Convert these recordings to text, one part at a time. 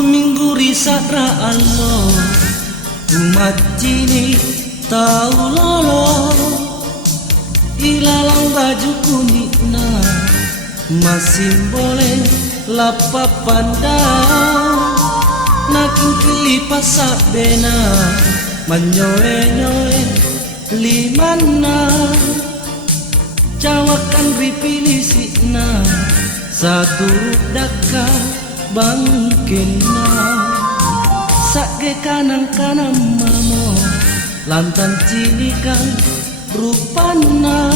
Minggu risara Allah umat cini tahu lolo ilalang baju kuningna masih boleh lapa pandang naking kelipas sabena manyoe-nyoe limana cawakan ripilih sikna satu daka bangkena sake kanang-kanang mamo lantan cinikan rupana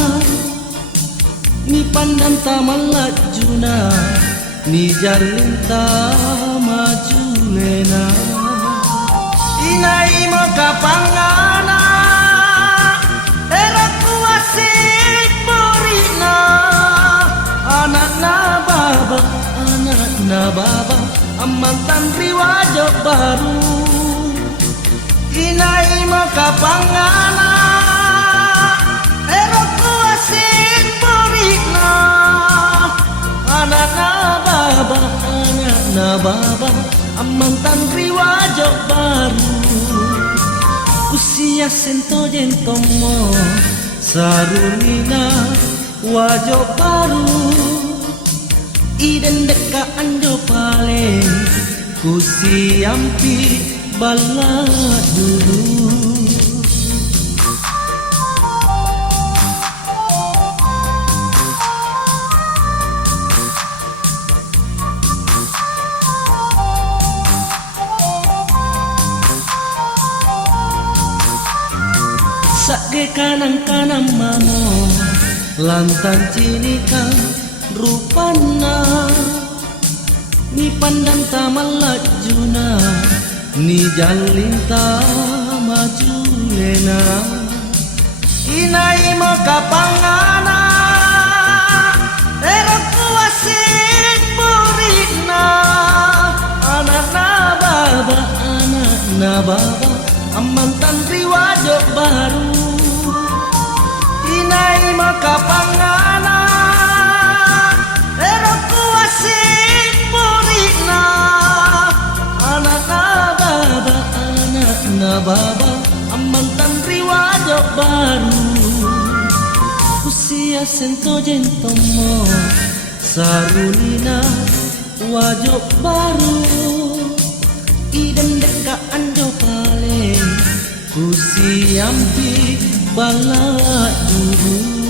ni pandang taman lajuna ni jalinta majulena inai makapangana eraku asik borina anak nababa baba amantan riwajo baru inai makapangana eroku asin borikna anak nababa amantan riwajo baru usia sento jentomo sarunina wajo baru iden deka anjo pale kusi ampi bala dulu sake kanang-kanang mamo lantan cinikan rupana ni pandang taman lajuna ni jalinta majulena inai makapangana eroku asik borina anak nababa amantan riwajo baru inai makapangana eroku asik borina anak nababa amantan riwajo baru usia sento jentomo sarunina wajo baru iden deka anjo pale kusi ampi bala dulu